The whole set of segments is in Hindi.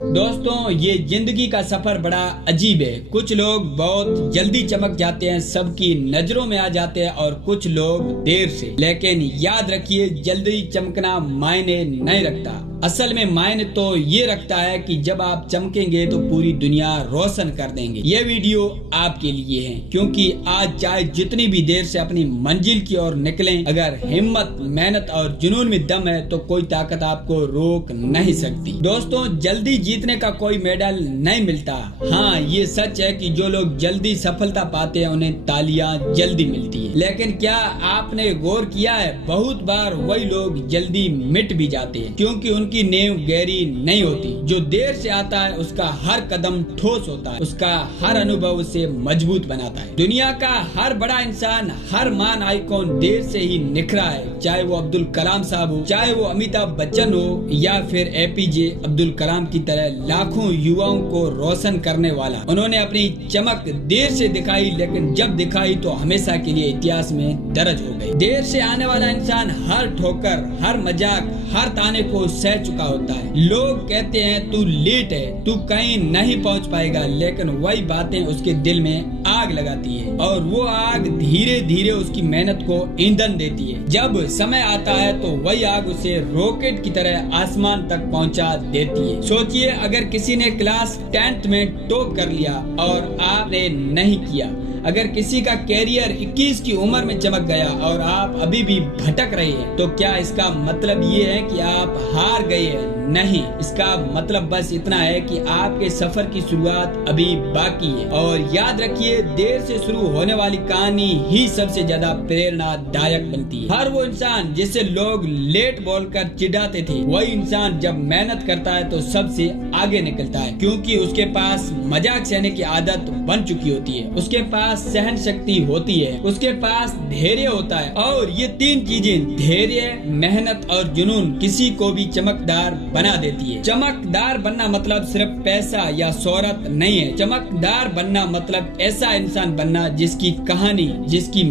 दोस्तों, ये जिंदगी का सफर बड़ा अजीब है। कुछ लोग बहुत जल्दी चमक जाते हैं, सबकी नजरों में आ जाते हैं, और कुछ लोग देर से। लेकिन याद रखिए, जल्दी चमकना मायने नहीं रखता। असल में मायने तो ये रखता है कि जब आप चमकेंगे तो पूरी दुनिया रोशन कर देंगे। ये वीडियो आपके लिए है, क्योंकि आज चाहे जितनी भी देर से अपनी मंजिल की ओर निकलें, अगर हिम्मत, मेहनत और जुनून में दम है तो कोई ताकत आपको रोक नहीं सकती। दोस्तों, जल्दी जीतने का कोई मेडल नहीं मिलता। हाँ, ये सच है कि जो लोग जल्दी सफलता पाते हैं उन्हें तालियां जल्दी मिलती है। लेकिन क्या आपने गौर किया है, बहुत बार वही लोग जल्दी मिट भी जाते हैं, क्योंकि उनकी नींव गहरी नहीं होती। जो देर से आता है उसका हर कदम ठोस होता है, उसका हर अनुभव उसे मजबूत बनाता है। दुनिया का हर बड़ा इंसान, हर महान आइकॉन देर से ही निखरा है। चाहे वो अब्दुल कलाम साहब हो, चाहे वो अमिताभ बच्चन हो, या फिर एपीजे अब्दुल कलाम की तरह लाखों युवाओं को रोशन करने वाला। उन्होंने अपनी चमक देर से दिखाई, लेकिन जब दिखाई तो हमेशा के लिए इतिहास में दर्ज हो गई। देर से आने वाला इंसान हर ठोकर, हर मजाक, हर ताने को सह चुका होता है। लोग कहते हैं तू लेट है, तू कहीं नहीं पहुंच पाएगा, लेकिन वही बातें उसके दिल में आग लगाती है, और वो आग धीरे धीरे उसकी मेहनत को ईंधन देती है। जब समय आता है तो वही आग उसे रॉकेट की तरह आसमान तक पहुंचा देती है। सोचिए, अगर किसी ने क्लास 10th में टॉप कर लिया और आपने नहीं किया, अगर किसी का कैरियर 21 की उम्र में चमक गया और आप अभी भी भटक रहे हैं, तो क्या इसका मतलब ये है कि आप हार गए हैं? नहीं, इसका मतलब बस इतना है कि आपके सफर की शुरुआत अभी बाकी है। और याद रखिए, देर से शुरू होने वाली कहानी ही सबसे ज्यादा प्रेरणादायक बनती है। हर वो इंसान जिसे लोग लेट बोलकर चिढ़ाते थे, वही इंसान जब मेहनत करता है तो सबसे आगे निकलता है, क्योंकि उसके पास मजाक सहने की आदत बन चुकी होती है, उसके पास सहन शक्ति होती है, उसके पास धैर्य होता है। और ये तीन चीजें, धैर्य, मेहनत और जुनून, किसी को भी चमकदार बना देती है। चमकदार बनना मतलब सिर्फ पैसा या शोहरत नहीं है। चमकदार बनना मतलब ऐसा इंसान बनना जिसकी कहानी, जिसकी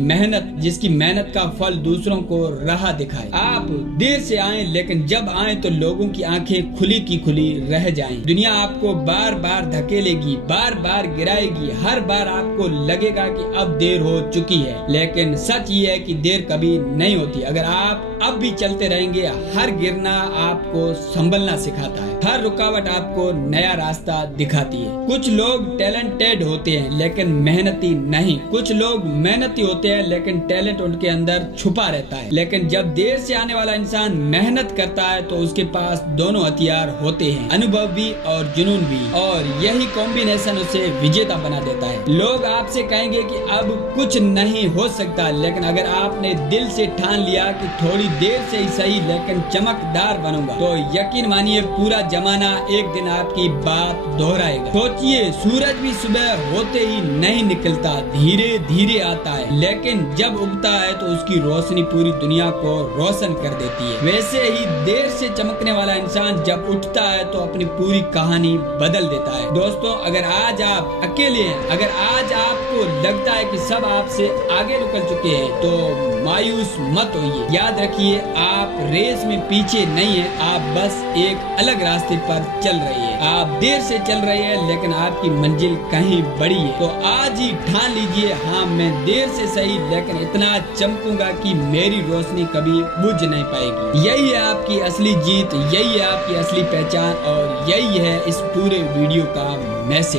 मेहनत का फल दूसरों को राह दिखाए। आप देर से आए, लेकिन जब आए तो लोगों की आंखें खुली की खुली रह जाएं। दुनिया आपको बार बार धकेलेगी, बार बार गिराएगी, हर बार आपको लगेगा कि अब देर हो चुकी है। लेकिन सच ये है कि देर कभी नहीं होती। अगर आप अब भी चलते रहेंगे, हर गिरना आपको संभलना सिखाता है, हर रुकावट आपको नया रास्ता दिखाती है। कुछ लोग टैलेंटेड होते हैं लेकिन मेहनती नहीं, कुछ लोग मेहनती होते हैं लेकिन टैलेंट उनके अंदर छुपा रहता है। लेकिन जब देर से आने वाला इंसान मेहनत करता है तो उसके पास दोनों हथियार होते हैं, अनुभव भी और जुनून भी, और यही कॉम्बिनेशन उसे विजेता बना देता है। लोग आपसे कहेंगे कि अब कुछ नहीं हो सकता, लेकिन अगर आपने दिल से ठान लिया कि थोड़ी देर से ही सही लेकिन चमकदार बनूंगा, तो यकीन मानिए पूरा जमाना एक दिन आपकी बात दोहराएगा। सोचिए, सूरज भी सुबह होते ही नहीं निकलता, धीरे धीरे आता है, लेकिन जब उगता है तो उसकी रोशनी पूरी दुनिया को रोशन कर देती है। वैसे ही देर से चमकने वाला इंसान जब उठता है तो अपनी पूरी कहानी बदल देता है। दोस्तों, अगर आज आप अकेले हैं, अगर आज आपको लगता है कि सब आपसे आगे निकल चुके हैं, तो मायूस मत होइए। याद रखिए, आप रेस में पीछे नहीं है, आप बस एक अलग रास्ते पर चल रही है। आप देर से चल रहे हैं लेकिन आपकी मंजिल कहीं बड़ी है। तो आज ही ठान लीजिए, हाँ मैं देर से सही लेकिन इतना चमकूंगा कि मेरी रोशनी कभी बुझ नहीं पाएगी। यही है आपकी असली जीत, यही है आपकी असली पहचान, और यही है इस पूरे वीडियो का मैसेज।